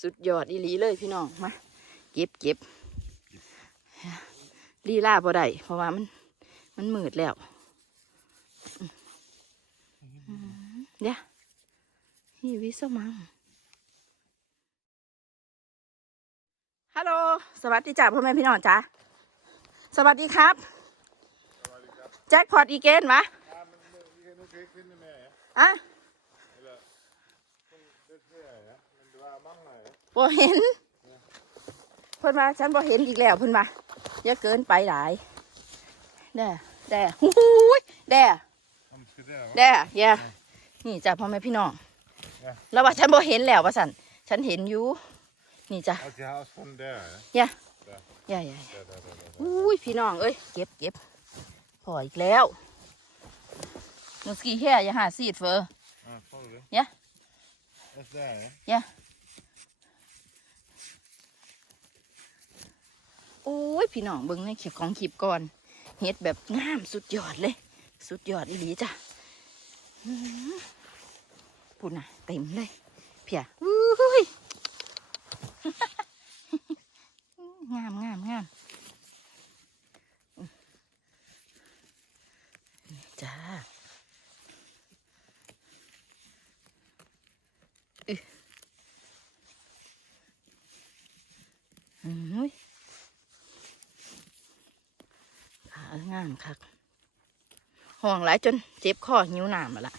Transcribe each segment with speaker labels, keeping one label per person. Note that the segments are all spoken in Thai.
Speaker 1: สุดยอดอีหลีเลยพี่น้องมาเก็บเก็บลีลาบ่ได้เพราะว่ามัน มันมืดแล้วเดี๋ยวนี่วิสมังฮัลโหลสวัสดีจ้าพ่อแม่พี่น้องจ้าสวัสดีครับ แจ็คพอตอีเกนวะอะ
Speaker 2: Eller kun lidt her, ja. Men det var mange her, ja.
Speaker 1: บ่เห็นเพิ่นว่าฉันบ่เห็นอีกแล้วเพิ่นว่าอย่าเกินไปหลายแด่แด่หูยแด่
Speaker 2: Ham skal der, hva'?
Speaker 1: แด่เย่นี่จ้ะพ่อแม่พี่น้อง
Speaker 2: Ja.
Speaker 1: แล้วว่าฉันบ่เห็นแล้วว่าสั่นฉันเห็นอยู่นี่จ้ะ
Speaker 2: Altså, jeg har også fundet der, ja.
Speaker 1: ย่า
Speaker 2: Der,
Speaker 1: ย่าย่า
Speaker 2: der, der, der, der.
Speaker 1: อุ้ยพี่น้องเอ้ยเก็บเก็บพออีกแล้วนูสกี้แค่อย่าหาซีดเฟอ
Speaker 2: Ja, får du det?
Speaker 1: Ja.
Speaker 2: Også der, ja.
Speaker 1: ย่าโอ้ยพี่น้องเบิ่งในคลิปของคลิปก่อนเฮ็ดแบบงามสุดยอดเลย สุดยอดอีหลีจ้ะอื้อหือพูดนะเต็มเลย เพียอุ้ยงามงามงามจ้าอึอุ้ยขา งามคักห่วงหลายจนเจ็บคอหิวน้ำมาละ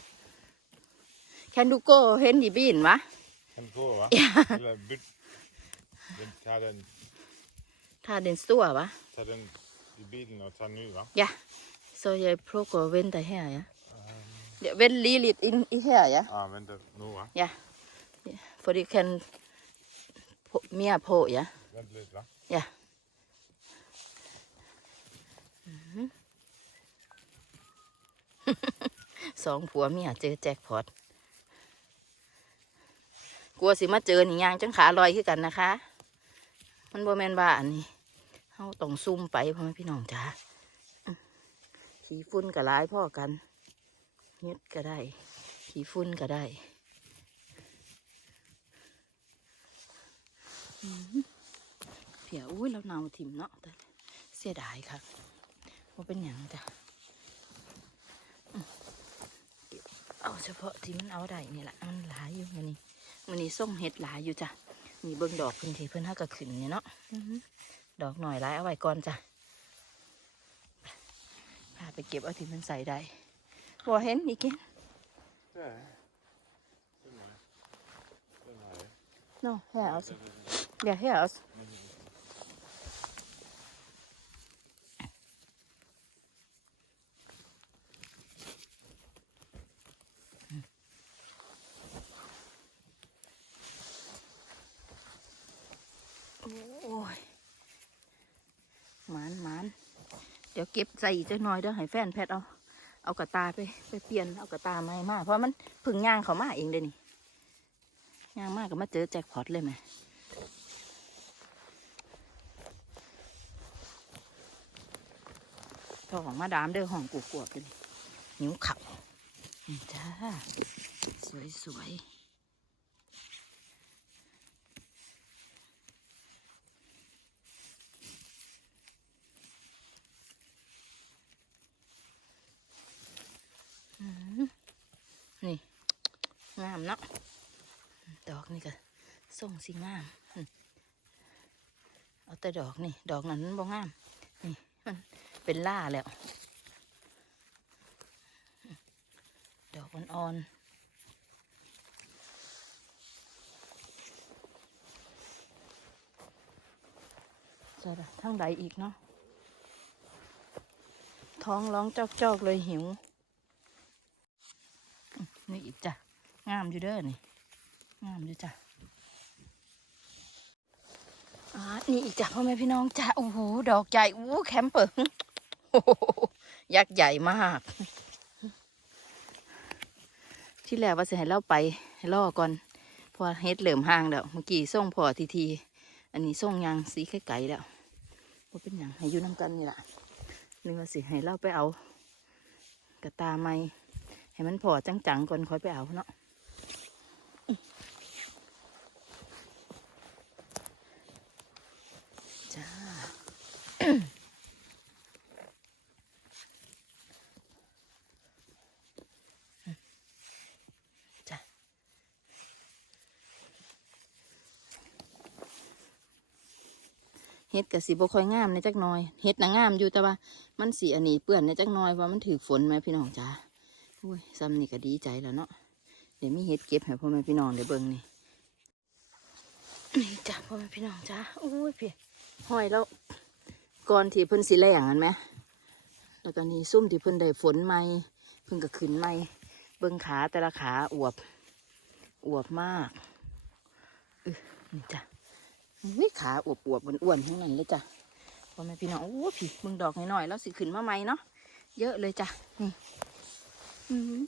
Speaker 1: แคนดูโก้เห็นดีบีนวะ
Speaker 2: Kan du gå, hva'?
Speaker 1: Ja.
Speaker 2: Eller byt. Den, tag den,
Speaker 1: ถ้าเดินตัววะ
Speaker 2: tag den i bilen og tag den ny, hva'?
Speaker 1: Ja, så jeg plukker og venter her, ja. Ja, vent lige lidt ind i her, ja.
Speaker 2: Ah, vent da nu, hva'?
Speaker 1: For det kan på, mere på, ja.
Speaker 2: Vent lidt, hva'?
Speaker 1: Ja. สองผัวเมียเจอแจ็คพอตกลัวสิมาเจอนี่ยางจังขาลอยขึ้นกันนะคะ มันโบแมนว่าอันนี้เฮาต้องซุ่มไปพ่อแม่พี่น้องจ้าขี้ฝุ่นก็ร้ายพ่อกันเฮ็ดก็ได้ ขี้ฝุ่นก็ได้อื้ออเพียอุ้ยเราเนาถิ่มเนาะแต่เสียดายค่ะว่าเป็นอย่างจ้ะ เอาเฉพาะที่มันเอาได้นี่แหละมันหลายอยู่มันนี่มันนี่ส้มเห็ดหลายอยู่จ้ะมีเบิ่งดอกเพิ่นที่เพิ่นห้ากระขึ้นเนี่ยเนาะอื้อหือดอกหน่อยหลายเอาไว้ก่อนจ้ะพาไปเก็บเอาที่มันใส่ได้บ่เห็นอีกแก
Speaker 2: Der, ja. Den er, den er, ja.
Speaker 1: เนาะแห่เอาสิเดี๋ยวแห่เอาสิโอ้ยหมานหมานเดี๋ยวเก็บใส่อีกจักหน่อยเดี๋ยวให้แฟนแพทย์เอา เอากระตาไปไปเปลี่ยนเอากระตามาให้มาเพราะมันพึ่งย่างเขามาเองเด้นี่ย่างมากก็มาเจอแจ็คพอตเลยไหมพอของมาดามเด้อห้องกูกวดกันนิ้วเข่านี่จ้า สวยสวยๆอื้อหือนี่ งาม เนาะดอกนี่ก็ส่งสีงามเอาแต่ดอกนี่ ดอกนั้นมันบ่งาม นี่มันเป็นล่าแล้ว ดอกอ่อนๆจะทั้งใดอีกเนาะท้องร้องจอกๆเลยหิว นี่อีกจ้ะ งามอยู่เด้อนี่ งามอยู่จ้ะอ่านี่อีกจ้ะพ่อแม่พี่น้องจ้ะโอ้โหดอกใหญ่โอ้แคมเปอร์โอ้โหยักษ์ใหญ่มาก ที่แรกว่าจะให้เราไปให้ล่อก่อน พอเฮ็ดเหลิมห่างแล้วเมื่อกี้ส่งพอทีทีอันนี้ส่งยางสีไก่ๆแล้วว่าเป็นอย่างให้อยู่น้ำกันนี่แหละนึกว่าสิให้เราไปเอา กระตาไม้ให้มันพอจังๆก่อนค่อยไปเอาเนาะ เฮ็ดกับสีบค่อยงามในจักน้อยเฮ็ดนะงามอยู่แต่ว่า มันสีอันนี้เปื้อนในจักน้อยว่ามันถือฝนไหมพี่น้องจ้าอุ้ยซ้ำนี่ก็ดีใจแล้วเนาะเดี๋ยวมีเฮ็ดเก็บให้พ่อแม่พี่น้องเดี๋ยวเบิ่งนี่นี่จ้าพ่อแม่พี่น้องจ้าอุ้ยเพี่หอยแล้ว ก่อนที่เพิ่นสิแรงอันไหมแล้วก็นี่ซุ่มที่เพิ่นได้ฝนใหม่เพิ่นก็ขึ้นใหม่เบิ่งขาแต่ละขาอวบ อวบมากเอื้อนี่จ้ะวิขาอวบอวบอ้วนๆทั้งนั้นเลยจ้ะพ่อแม่พี่น้องโอ้พี่มึงดอกหน่อยๆแล้วสิขึ้นมาใหม่เนาะเยอะเลยจ้ะนี่อืม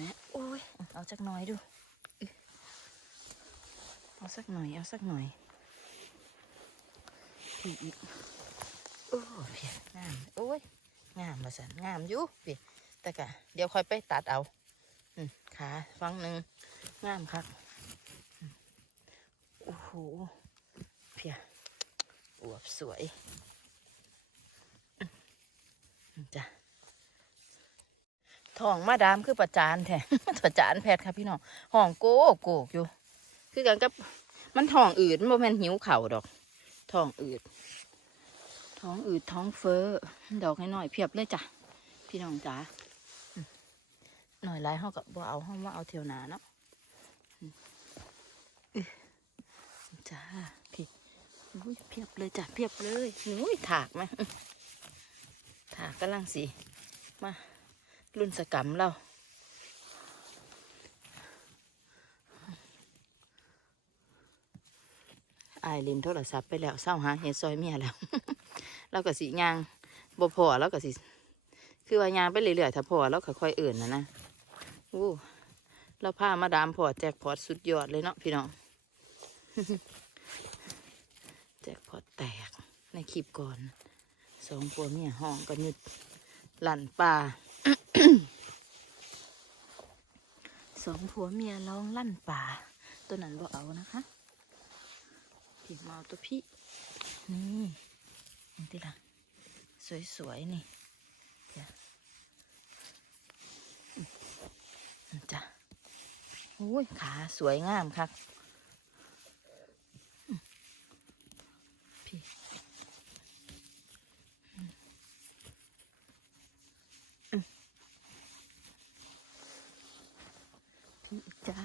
Speaker 1: นะโอ้ยเอาสักหน่อยดูเอาสักหน่อยเอาสักหน่อยพี่อีก โอ้พี่งามโอ้ยงามมาสันงามอยู่พี่แต่กะเดี๋ยวค่อยไปตัดเอาอืมขาฟังหนึ่งงามครับโอ้โหเพียอวบสวยจ้ะทองมาดามคือประจานแท้ประจานแพทย์ค่ะพี่น้องห้องโกโกกอยู่ คือกันกับมันทองอืดมันบ่แม่นหิวเข่าดอกทองอืด ท้องอืดท้องเฟ้อ ดอกน้อยๆเพียบเลยจ้ะ พี่น้องจ๋าอืมหน่อยไรเฮากับบ่เอาเฮามาเอาเที่ยวหนาเนาะอืมอื้อจ้าพี่อุ้ยเพียบเลยจ้ะเพียบเลยอุ้ยถากไหมอื้อถากกำลังสีมารุ่นสกรรมเราอายลินโทรศัพท์ไปแล้วเศร้าหาเฮ็ดซอยเมียแล้ว เราก็สียางบ่พอแล้วก็สิคือว่ายางไปเรื่อยๆถ้าพอแล้วก็ค่อยเอื่นนะนะอู้เราพามาดามพอแจกพอสุดยอดเลยเนาะพี่น้องแจ็คพอแตกในคลิปก่อนสองผัวเมียห้องกันยุดหลั่นป่าสองผัวเมียร้องลั่นป่า ตัวนั้นบ่เอานะคะพี่มาตัวพี่นี่ นี่ติละสวยๆนี่จ้ะอืมจ้ะโอ้ยขาสวยงามครับพี่อืมอืมพี่อีกจ้า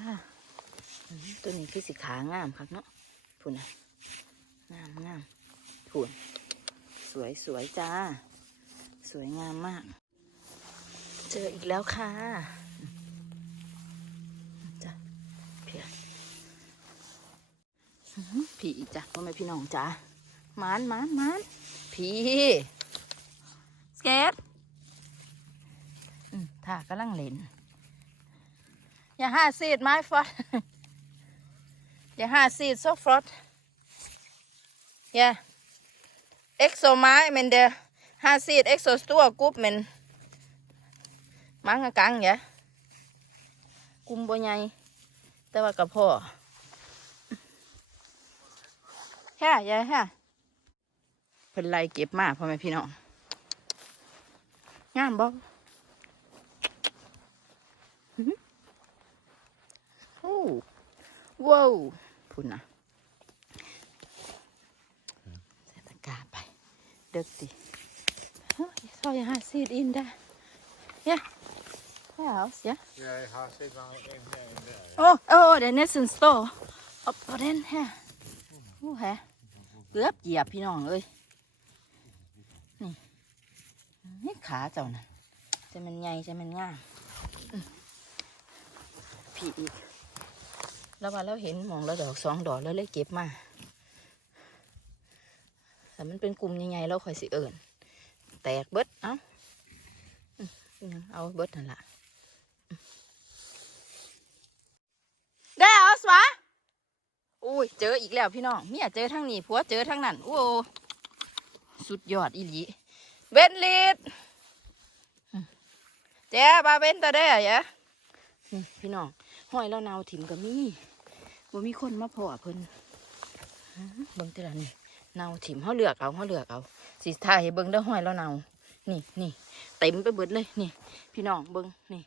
Speaker 1: อืมตัวนี้คือสีขางามครับเนาะพูนนะงามงามพูน สวยสวยจ้า สวยงามมาก เจออีกแล้วค่ะจ้ะเพียอื้อหือพี่อีกจ้ะพ่อแม่พี่น้องจ้ามานมานมานพี่สเก็ตอืมถ้ากำลังเล่น อย่าห้าซีดไม้ฟอดอย่าห้าซีดโซฟรอดอย่าเอ็กโซไม้เย้ วกรุ๊ปเมนมังกะกังอย่ากุมบ่ใหญ่แต่ว่ากับพ่อแฮ่ยายแฮ่เพิ่นไล่เก็บมาพ่อแม่พี่น้องงามบ่อื้อหือโอ้ว้าวพุ่นนะใส่ตะกร้าไป เด็กสิเฮ้ยซอยหาซีดอินได้เย้ข้าวเสีย
Speaker 2: Jag har sett vad en där.
Speaker 1: โอ้โอ้เดนเนสนสโตเอาเอาเดนแฮะโอ้แฮะเกือบเหยียบพี่น้องเอ้ย นี่ นี่ขาเจ้าน่ะจะมันใหญ่จะมันง่ามอืมพี่อีก แล้วว่าเราเห็นหมองแล้วดอกสองดอกแล้วเลยเก็บมา แต่มันเป็นกลุ่มใหญ่ๆแล้วค่อยสิเอิญแตกเบิดเอ้าเอาเบิดนั่นละได้เอาสวะอุ้ยเจออีกแล้วพี่น้องเมียเจอทั้งนี้ผัวเจอทั้งนั้นโอ้สุดยอดอีหลีเวนลีดอืมแจ้บาเวนตัวได้อะยะพี่น้องห้อยแล้วนาวถิ่มกับมีบ่มีคนมาพอเพิ่นเบิ่งต่ละนี่ เนาถิ่มเขาเลือกเอาเขาเลือกเอาสิถ่ายให้เบิ่งเด้อห้อยแล้วเนานี่นี่เต็มไปเบิดเลยนี่ พี่น้องเบิ่งนี่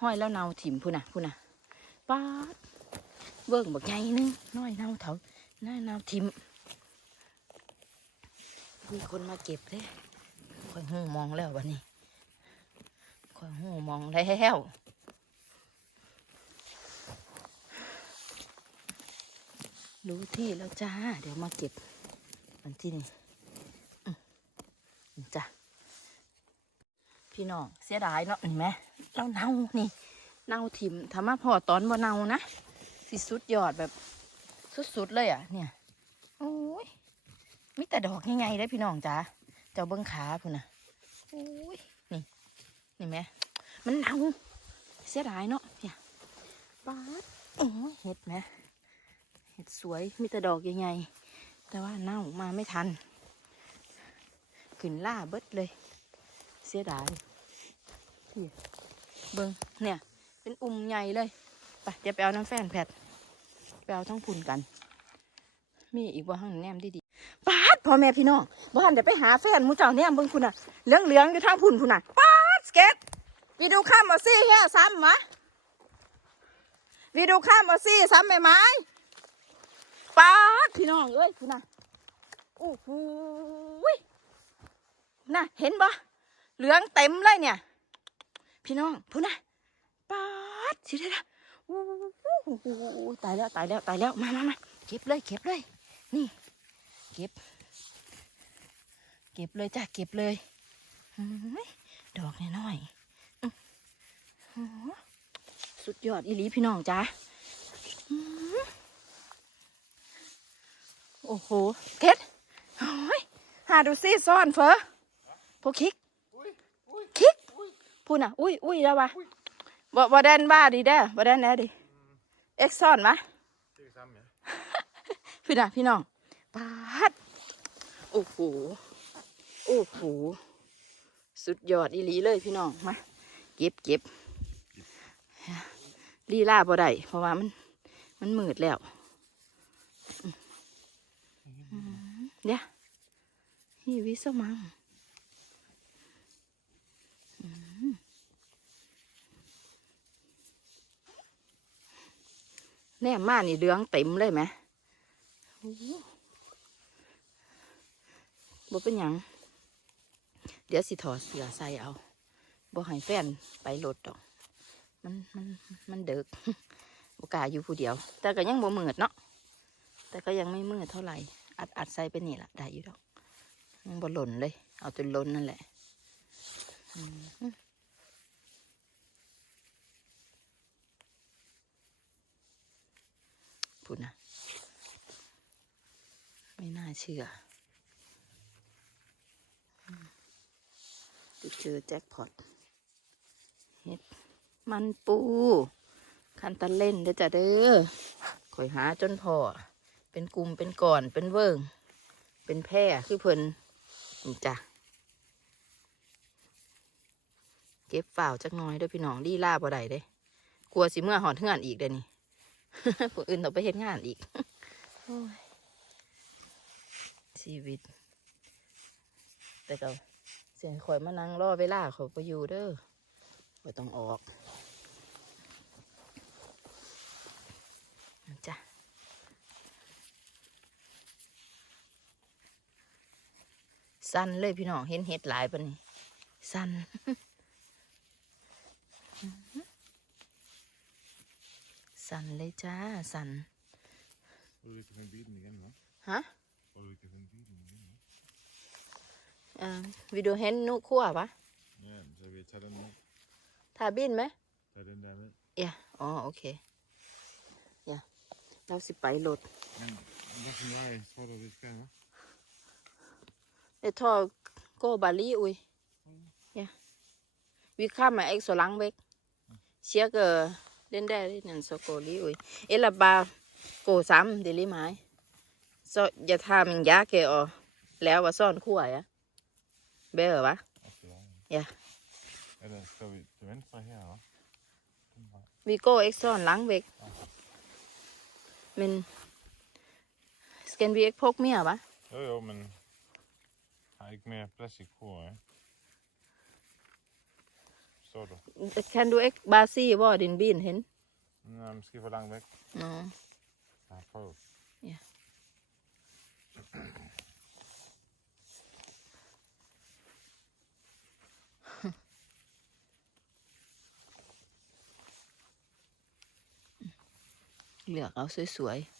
Speaker 1: ห้อยแล้วเนาถิ่มพุ่นน่ะพุ่นน่ะป้าดเบิ่งบักใหญ่นึงน้อยเน่าเถาหน้าเน่าทิมมีคนมาเก็บเด้คอยหูมองแล้ววันนี้คอยหูมองแล้วรู้ที่แล้วจ้า เดี๋ยวมาเก็บ วันที่นี่อืมจ้ะพี่น้องเสียดายเนาะเห็นไหมเราเน่านี่เน่าถิ่มทำมาพอตอนบ่เน่านะสิสุดยอดแบบสุดๆเลยอะ เนี่ยโอ้ยมีแต่ดอกง่ายๆได้พี่น้องจ้าเจ้าเบิ้งขาพุ่นนะโอ้ยนี่นี่ไหมมันเน่าเสียดายเนาะเนี่ยปาดโอ้เห็ดไหมเห็ดสวยมีแต่ดอกใหญ่ๆ แต่ว่าเน่ามาไม่ทัน ขึ้นล่าเบิดเลย เสียดายที่เบิ้งเนี่ย เป็นอุ่มใหญ่เลย ไปเดี๋ยวไปเอาน้ำแฟนแผดไปเอาทั้งพุ่นกัน มีอีกบ่ห้างแนมดีๆปาดพ่อแม่พี่น้องบ้านเดี๋ยวไปหาแฟนมูเจ้าแนมเบิ่งพุ่นน่ะเหลืองเหลืองอยู่ทางพุ่นพุ่นน่ะปาดสเก็ตวีดูข้ามเอาซี่เฮียซ้ำมะวีดูข้ามเอาซี่ซ้ำไหมไม้ ปาดพี่น้องเอ้ยพุ่นน่ะโอ้โหน่ะเห็นบ่เหลืองเต็มเลยเนี่ย พี่น้องพุ่นน่ะป๊าดสิได้ละโอู้หูตายแล้วตายแล้วตายแล้วมามามาเก็บเลยเก็บเลยนี่ เก็บ เก็บเลยจ้ะเก็บเลยดอกน้อยๆสุดยอดอีหลีพี่น้องจ้าอื้อโอ้โหเก็ดโอ้ยหาดูซิซ่อนเฟอพวกคิก
Speaker 2: อุ้ยอุ้ย
Speaker 1: คิก
Speaker 2: อุ้ย
Speaker 1: พูดน่ะ อุ้ยอุ้ยแล้ววะบ่บ่แดนบ้าดีเด้อบ่แดนแน่ดิเอ็กซอนมะ
Speaker 2: ชื่อซ้ำเนี่ย
Speaker 1: พี่น่ะ พี่น้องปาดโอ้โหโอ้โหสุดยอดอีหลีเลยพี่น้องมาเก็บเก็บลีลาบ่ได้เพราะว่ามัน มันมืดแล้ว ลยไหมโอ้โหบ่เป็นยังเดี๋ยวสิถอดเสื้อใส่เอาบ่ให้แฟนไปรถดอก มันมันมันเดึกบ่กาอยู่ผู้เดียว แต่ก็ยังบ่มืดเนาะแต่ก็ยังไม่มืดเท่าไหร่ อัดอัดใส่ไปนี่ละได้อยู่ดอกยังบ่หล่นเลย เอาจนล้นนั่นแหละพูดนะ ไม่น่าเชื่อไปเจอแจ็คพอตเฮ็ดมันปู คันตะเล่นเด้อจ้ะเด้อข่อยหาจนพอ เป็นกลุ่มเป็นก่อนเป็นเวิงเป็นแพร่คือเพิ่นนี่จ้ะเก็บฝ่าวจักน้อยเด้วยพี่น้องลี่ล่าบ่ได้เด้กลัวสิเมื่อหอดเฮือนอีกเด้อนี่ผู้อื่นต้องไปเฮ็ดงานอีกอชีวิต แต่ก็เสียงข่อยมานั่งรอเวลาเขาไปอยู่เด้อบ่ต้องออก นะจ้ะ สั้นเลยพี่น้องเห็นเห็ดหลายปะนี่สั้นสั้นเลยจ้าสั้น
Speaker 2: Var du lite för bilen igen va?
Speaker 1: ฮะ
Speaker 2: Var du lite för bilen igen va?
Speaker 1: เอ่อวิดีโอเห็นนุขั้วปะ
Speaker 2: Ja, så vi tar den med.
Speaker 1: ทาบินไหม
Speaker 2: Tar den där med.
Speaker 1: เอย่อ๋อโอเคเอย่เราสิไปรถ
Speaker 2: Men vad som jag är svarar vi ska va?
Speaker 1: เดทอโกบาลีอุยเอย่วิข้ามมาเอ็กโซลังเบกเชียกเล่นได้ที่นั่นโซโกลีอุยเอลาบาโกซ้ำเดลิไม้ซออย่าทำมั นยากเกออแล้วว่าซ่อนขั้วอะเบอร์วะ
Speaker 2: Efter det här.
Speaker 1: Ja.
Speaker 2: Eller ska vi till vänster här va? Den här.
Speaker 1: วีโก้เอ็กซ่อนล้างเบกมันสแกนวีเอ็กพกเมียวะ
Speaker 2: Jo, jo, men
Speaker 1: ik meer plastic voor, hè? Zo dan. Kan doe ik basie wat in
Speaker 2: bin, hè? Nou, misschien voor lang
Speaker 1: weg. Nou.
Speaker 2: Ja,
Speaker 1: voor. Ja. Lửa áo sưởi sưởi.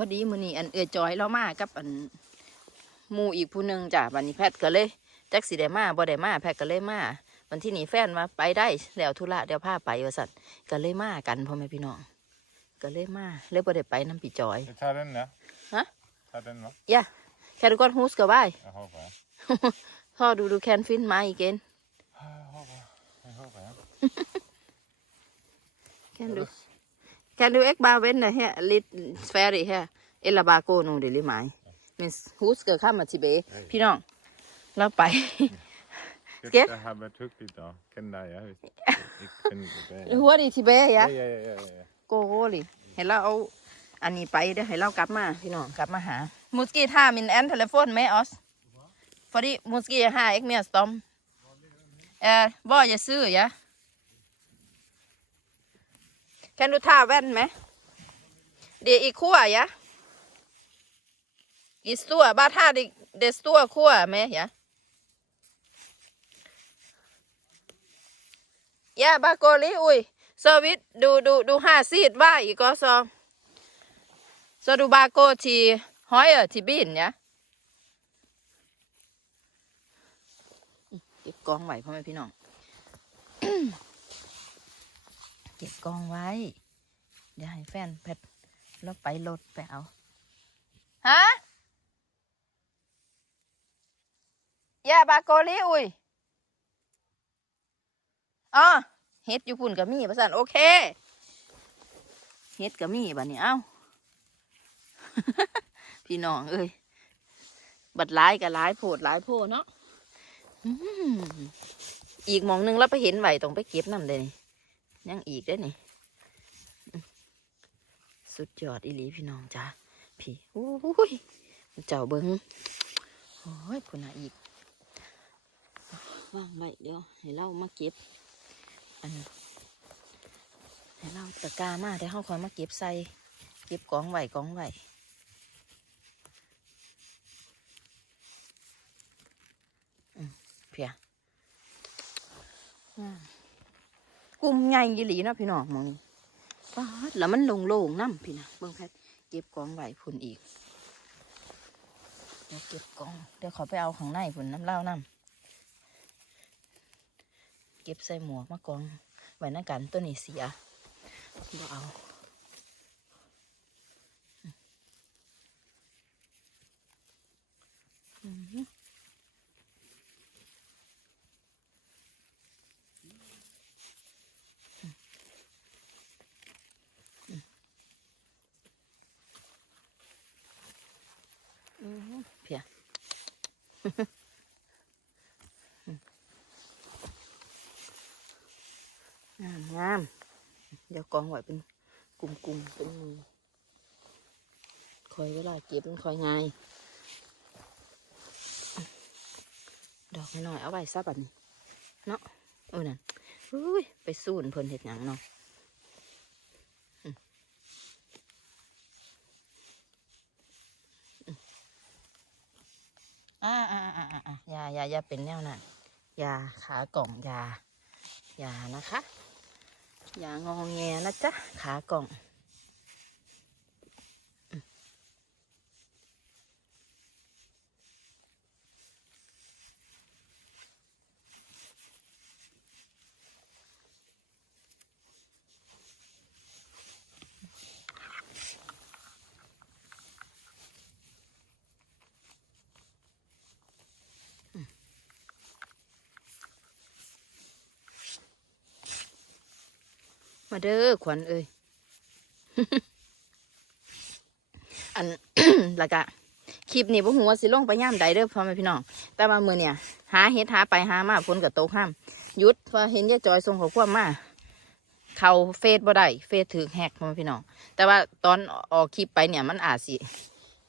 Speaker 1: พอดีมือนี้อันเอือจอยเรามากับอันหมูอีกผู้หนึ่งจ้ะวันนี้แพทย์ก็เลยจักสิได้มาบ่ได้มาแพทย์ก็เลยมาวันที่นี้แฟนว่าไปได้แล้วธุระเดี๋ยวพาไปว่าสัตว์ก็เลยมากันพ่อแม่พี่น้องก็เลยมาเลยบ่ได้ไปน้ำปีจอย
Speaker 2: Du tar den, ja?
Speaker 1: Hæ?
Speaker 2: Ta den nå.
Speaker 1: Ja, kan du godt huske at vej?
Speaker 2: Jeg håper jeg.
Speaker 1: Så du, du kan finde mig igen.
Speaker 2: Jeg håper, jeg håper jeg.
Speaker 1: Kan du? Kan du ikke bare vente her lidt færdig her? Eller bare gå nu, det er lige mig. Men husk at komme tilbage. Pinong, lad ไป Skat?
Speaker 2: Jeg har været hyggelig og kende dig, ja. Hvis du ikke kender tilbage.
Speaker 1: Hurtigt tilbage, ja.
Speaker 2: Ja, ja, ja, ja, ja.
Speaker 1: โกโก้ลิให้เราเอาอันนี้ไปเดี๋ยวให้เรากลับมาพี่น้องกลับมาหา Måske tager min anden telefon med os fordi måske jeg har ikke mere strøm ja, hvor jeg sidder ja แค่ดูท่าแว่นไหม เดี๋ยวอีขั้วยะอีสตัวบ้าท่าเดสตัวขั้วไหมยะยาบาโกลีอุยสวิตดูดูดูห้าซีดว่าอีกก็ซอซอดูบาโกทีหอยเออที่บินเนี่ยเก็บกองไหวพ่อแม่พี่น้อง เก็บกองไว้เดี๋ยวให้แฟนแพทแล้วไปรถไปเอา ฮะย่าบาโกลีอุ้ยอ๋อเฮ็ดอยู่พุ่นก็มีประสันโอเค เฮ็ดก็มีบัดนี้เอ้า พี่น้องเอ้ย บัดร้ายก็ร้ายโพดร้ายโพเนาะอีกมองหนึงแล้วไปเห็นไหวต้องไปเก็บน้ำเลยนี่ ยังอีกได้นี่ สุดยอดอีหลีพี่น้องจ้าพี่โอ้ยเจ้าเบิงโอ้ยพุ่นน่ะอีกว่างไว้เดี๋ยวให้เรามาเก็บ อันให้เราตะกร้ามาเดี๋ยวเขาคอยมาเก็บใส่เก็บกองไหวกองไหวอืมเพียงาม กลุ่มใหญ่ยี่หลีนะพี่น้องมองนี้ป๊าดแล้วมันโล่งๆน้ำพี่นะเบิ้งแพทเก็บกองไหวพุ่นอีกเดี๋ยวเก็บกอง เดี๋ยวขอไปเอาของในพุ่นน้ำเล่าน้ำเก็บใส่หมวกมากองไว้ในกันตัวนี้เสียบ่เอาอืมอืมเพีย งามงาม เดี๋ยวกองไว้เป็นกลุ่มๆเป็นมือคอยเวลาเก็บมันคอยง่ายดอกน้อยเอาไว้ซับอันนี้เนาะโอ้นั่นอุ้ยไปสูนเพิ่นเห็ดหยังเนาะอืมอืมอ่าอ่าอ่าอ่าอยาอยาอยาเป็นแนวนั้นอยาขากล่องอยาอย่านะคะ อย่างงอแงนะจ๊ะขากล่อง มาเด้อขวัญเอ้ยอันล้วก็คลิปนี้บ่ฮู้ว่าสิลงไปย่ามใดเด้อพ่อแม่พี่น้อง แต่ว่ามือเนี่ย หาเฮ็ดหาไปหามาฝนก็ตกห้ามยุดพราะเห็นยายจอยส่งขอความมาเขาเฟซบ่ได้เฟซถูกแฮกพ่อแม่พี่น้อง แต่ว่าตอนออกคลิปไปเนี่ยมันอาจสิ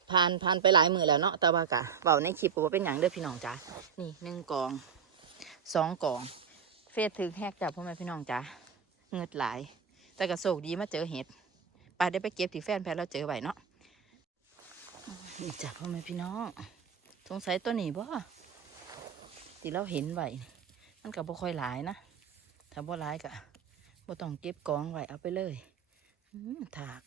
Speaker 1: ผ่านผ่านไปหลายมือแล้วเนาะแต่ว่ากะเว้าในคลิปก็บ่เป็นหยังเด้อพี่น้องจ้านี่หนึ่งกองสองกอง เฟซถูกแฮกจ้ะพ่อแม่พี่น้องจ้าเงิดหลาย แต่ก็โชคดีมาเจอเห็ดไปได้ไปเก็บที่แฟนแพทย์แล้วเจอไว้เนาะนี่จ้ะพ่อแม่พี่น้องสงสัยตัวนี้บ่ที่เราเห็นไว้นี่มันก็บ่ค่อยหลายนะถ้าบ่หลายก็บ่ต้องเก็บกองไว้เอาไปเลยถาก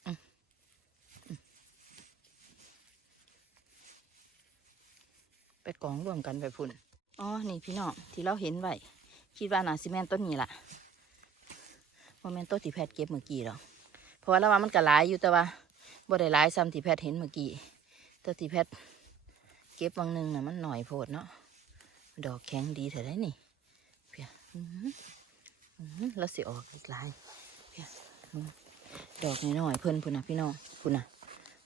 Speaker 1: ไปกองรวมกันไปพุ่นอ๋อนี่พี่น้องที่เราเห็นไว้คิดว่าน่าสิแม่นต้นนี้ล่ะ บ่แม่นต้นที่แพทย์เก็บเมื่อกี้หรอกเพราะว่าราว่ามันก็หลายอยู่แต่ว่าบ่ได้หลายซ้ำที่แพทย์เห็นเมื่อกี้ตัวที่แพทย์เก็บวังหนึ่งน่ะมันหน่อยโพดเนาะดอกแข็งดีเถอะได้นี่เพียแล้วสิออกอีกหลายเพียอืมดอกน้อยๆเพิ่นพุ่นนะพี่น้องพุ่นนะ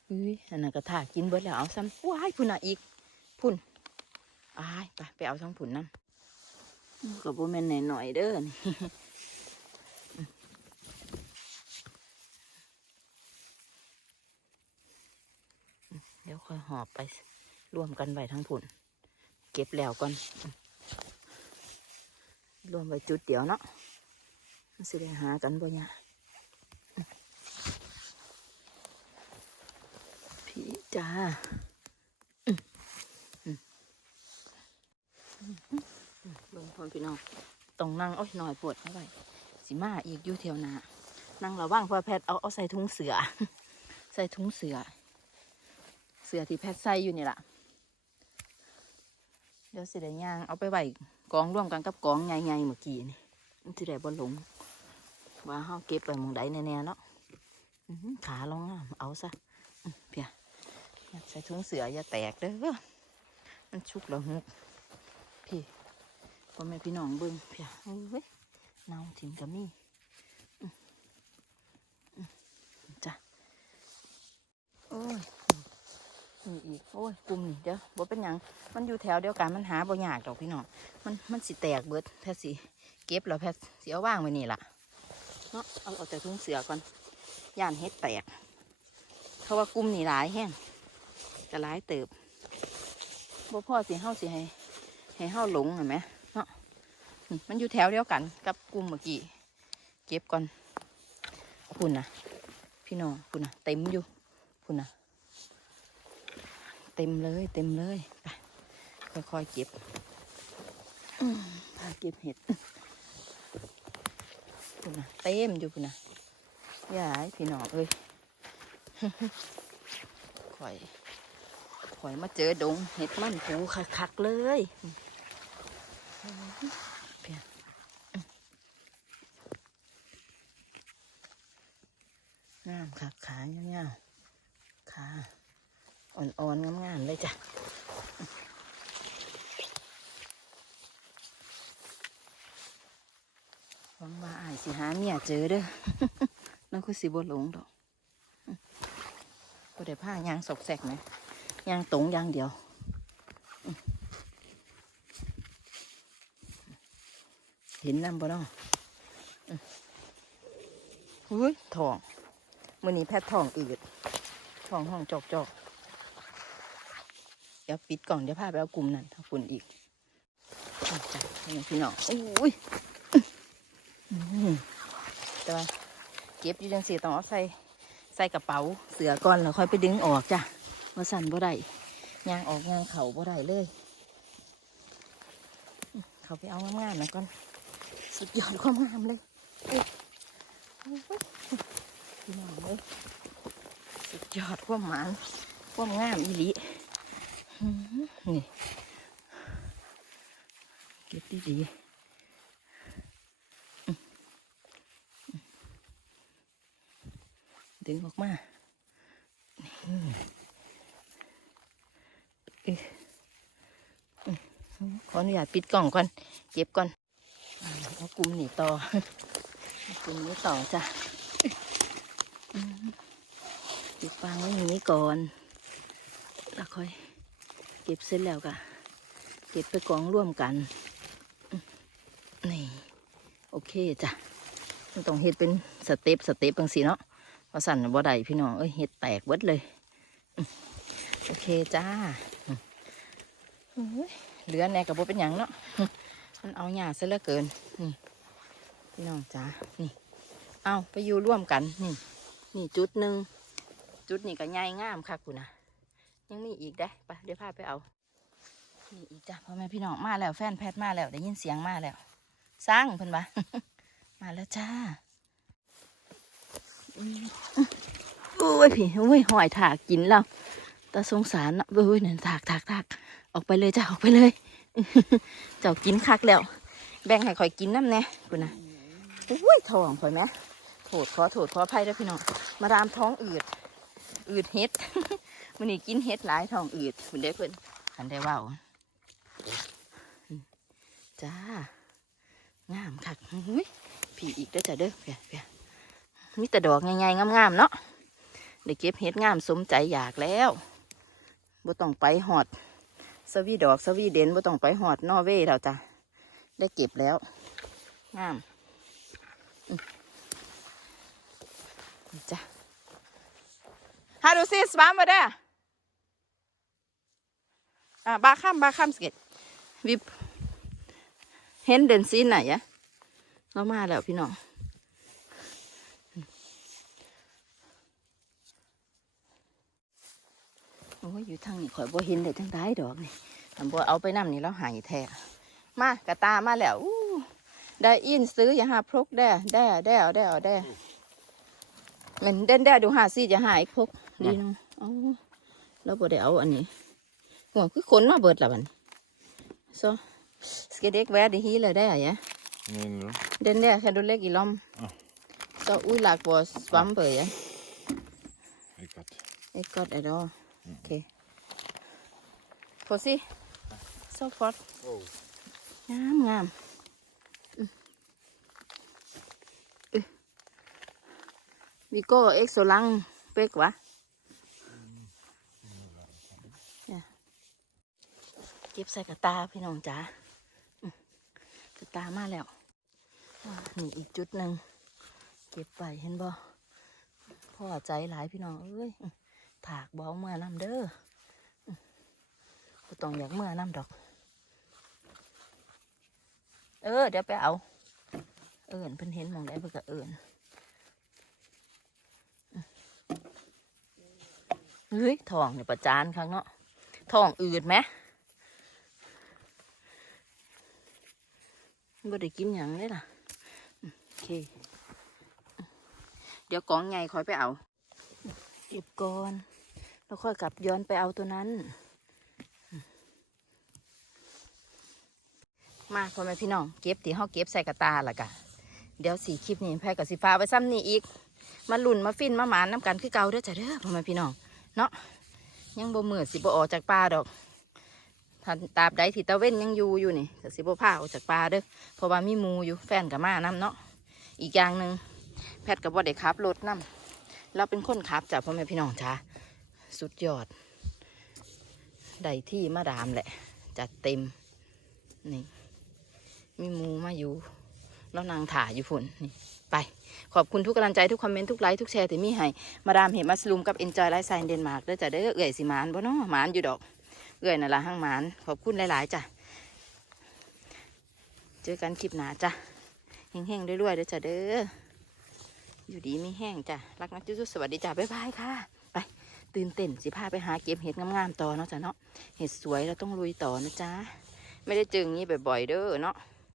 Speaker 1: อุ้ยอันนั้นก็ถ่ากินเบิดแล้วเอาซ้ำว้ายพุ่นนะอีกพุ่นอ้ายไปไปเอาทั้งพุ่นนั่นกับโบแมนหน่อยๆเด้อนี่ เดี๋ยวค่อยหอบไปรวมกันไว้ทั้งผุนเก็บแล้วก่อนรวมไว้จุดเดียวเนาะมันสิได้หากันบ่เนี่ยพี่จ้าอืมอืมอืมอืมเบิ่งพอพี่น้องต้องนั่งโอ้ยหน่อยปวดเข้าไปสิมาอีกอยู่เที่ยวนานั่งระว่างพอแพทย์เอาเอาใส่ถุงเสือ ใส่ถุงเสือ เสือที่แพทใส่อยู่นี่แหละเดี๋ยวสิได้ย่างเอาไปไว้กองร่วมกันกับกองใหญ่ๆเมื่อกี้นี่มันสิได้บ่หลง ว่าเฮาเก็บไปมองใดแน่ๆเนาะขาลงงเอาซะเพียใส่ถุงเสืออย่าแตกเด้อมันชุกแล้วฮุกพี่พ่อแม่พี่น้องเบิ่งเพียโอ้ยเนาถิ่มก็มีอื้ออื้อจ้ะโอ้ย นี่อีกโอ้ยกลุ่มนี่เดี๋ยวบ่เป็นหยังมันอยู่แถวเดียวกันมันหาบ่ยากดอกพี่น้องมันมันสิแตกเบิดแพทสิเก็บแล้วแพทสิเอาว่างไว้นี่ล่ะเนาะเอาเอาแต่ทุ่งเสือก่อนย่านเฮ็ดแตกเพราะว่ากลุ่มนี่หลายแห้งจะหลายเติบบ่พ่อสิเฮาสิให้ให้เฮาหลงเห็นไหมเนาะนี่มันอยู่แถวเดียวกันกับกลุ่มเมื่อกี้เก็บก่อนคุณนะพี่น้องคุณนะเต็มอยู่คุณนะ เต็มเลย เต็มเลยไปค่อยๆเก็บเก็บเห็ดคุณนะเต็มอยู่คุณนะยายพี่น้องเอ้ยข่อยข่อยมาเจอดงเห็ดมันผูคักๆเลยงามคักขาเงี้ยวๆขา อ่อนๆงามๆเลยจ้ะหวังว่าอายสิหาเมียเจอเด้อนั่นคือสิบหลงดอกก็ได้ผ้ายางสกแสกไหมยางตรงยางเดียวเห็นน้ำบ่เนาะอุ้ยทอง มือนี้แพทย์ทองอืดทองห้องจอกจอก เดี๋ยวปิดกล่องเดี๋ยวพาไปเอากลุ่มนั้นถ้าฝุ่นอีกจ้ะพี่น้องอุ้ยแต่ว่าเก็บอยู่จังสีต้องเอาใส่ใส่กระเป๋าเสือก่อนแล้วค่อยไปดึงออกจ้ะมาสั่นบ่ได้ยางออกยางเข่าบ่ได้เลย เขาไปเอางามๆนะก่อนสุดยอดความงามเลยพี่น้องเลยสุดยอดความหมานความงามอีหลี นี่เก็บดีดีดึงออกมานี่อ๊ะอื้อขออนุญาตปิดกล่องก่อน เก็บก่อนเอากลุ่มนี่ต่อกลุ่มนี้ต่อจ้ะปิดฟางไว้อย่างนี้ก่อน แล้วค่อย เก็บเสร็จแล้วก็เก็บไปกองร่วมกัน นี่ โอเคจ้ะมันต้องเฮ็ดเป็นสเต็ปสเต็ปบางสีเนาะเพราสั่นน่ะบ่ได้พี่น้อง เอ้ยเฮ็ดแตกเบิดเลย โอเคจ้าเหลือแน่กับบ่เป็นหยังเนาะมมันเอาหยาซะเหลือเกิน นี่ พี่น้องจ้านี่ เอาไปอยู่ร่วมกัน นี่ นี่จุดหนึ่ง จุดนี่ก็ใหญ่งามค่ะคุณนะ ยังมีอีกได้ไปเดี๋ยวพาไปเอานี่อีกจ้ะพ่อแม่พี่น้องมาแล้วแฟนแพทย์มาแล้วได้ยินเสียงมาแล้วสร้างเพิ่นปะมาแล้วจ้าอืมโอ้ยพี่โอ้ยหอยถากกินแล้วตาสงสารนะโอ้ยนั่นถากถากถากออกไปเลยจ้าออกไปเลย เจ้ากินคักแล้ว แบ่งให้ข่อยกินน้ำแน่กูนะโอ้ยท้องข่อยไหมโถดขอโถดขออภัยด้วยพี่น้องมารามท้องอืดอืดเฮ็ด มันนี่กินเฮ็ดหลายท้องอืดคุณได้เพิ่นคันได้เว่าจ้างามคักอุ้ยผีอีกเด้อจ้ะเด้อเพียเพียมีแต่ดอกใหญ่ๆงามๆเนาะได้เก็บเฮ็ดงามสมใจอยากแล้วบ่ต้องไปหอด สวีดอกสวีเดนบ่ต้องไปหอดนอเวย์แล้วจ้ะได้เก็บแล้วงามจ้ะฮาดูซิสวามมาได้อาบาข้ามบาข้ามสเก็ตวิบเห็นเดินซีนไหนอะเรามาแล้วพี่น้องโอ้ยอยู่ทางนี้ข่อยบ่เห็นเลยจังได้ดอกนี่อันบ่เอาไปนำนี่แล้วหายแท้มากระตามาแล้วอู้ได้อินซื้ออย่าหาพรกแด่แด่แด่แด่แด่เหมือนเด่นแด่ดูหาซี่จะหายพรกดีเนาะอ๋อแล้วบ่ได้เอาอันนี้ หัวคือขนมาเบิดละบัดน så ska det være det hele der ja
Speaker 2: Mener du?
Speaker 1: den der kan du lægge i lom
Speaker 2: Ja.
Speaker 1: så udlagt vores svampe ja
Speaker 2: Ikke godt.
Speaker 1: ikke godt at all okay prøv at se så flot
Speaker 2: Wow.
Speaker 1: งามงามอืมอือวิโก้เอ็กโซลังเป็กวะเนี่ย เก็บใส่กระตาพี่น้องจ๋ากระตามาแล้วนี่อีกจุดหนึ่งเก็บไปเห็นบ่พ่อใจหลายพี่น้องเอ้ยถากบอเมื่อน้ำเด้อต้องอยากเมื่อน้ำดอก เออ เดี๋ยวไปเอา เอิญเพิ่นเห็นมองได้เพิ่นก็เอิญเฮ้ยทองเนี่ยประจานครั้งเนาะทองอืดไหม บ่ได้กินหยังเลยล่ะโอเค เดี๋ยวกองใหญ่คอยไปเอาเก็บก่อน แล้วค่อยกลับย้อนไปเอาตัวนั้น มาพ่อแม่พี่น้องเก็บที่เฮาเก็บใส่กระตาละกะ เดี๋ยวสีคลิปนี้แพ้กับสีฟ้าไว้ซ้ำนี่อีก มาลุ่นมาฟินมาหมานน้ำกันคือเก่าเด้อจ้ะเด้อพ่อแม่พี่น้อง เนาะยังบ่มือสิบ่ออกจากป่าดอก ถ้าตาบใดที่ตะเว้นยังอยู่อยู่นี่ก็สิบ่พาออกจากป่าเด้อเพราะว่ามีหมูอยู่แฟนกับมานํเนาะอีกอย่างหนึ่งแพทย์กับบ่ได้ขับรถนํเราเป็นคนขับจ้ะพ่อแม่พี่น้องจ้าสุดยอดได้ที่มาดามแหละ จัดเต็มนี่มีมูมาอยู่ แล้วนางถ่ายอยู่พุ่นนี่ไป ขอบคุณทุกกำลังใจทุกคอมเมนต์ทุกไลค์ทุกแชร์ที่มีให้ มาดามเห็นมัสลูมกับเอ็นจอยไลฟ์ไตล์เดนมาร์กเด้อจ้ะเด้อเอื่อยสิมานบ่เนาะหมานอยู่ดอก เอื่อยนั่นละห้างหมานขอบคุณหลาย ๆ จ้ะ เจอกันคลิปหนาจ้ะแห้งๆด้วยๆเด้อจ้ะเด้ออยู่ดีไม่แห้งจ้ะ รักนักจุ๊บสวัสดีจ้ะ บ๊ายบายค่ะ ไป ตื่นเต้นสิพาไปหาเก็บเห็ดงามๆต่อเนาะจ้ะเนาะเห็ดสวยเราต้องลุยต่อนะจ๊ะไม่ได้เจออย่างนี้บ่อยๆเด้อเนาะ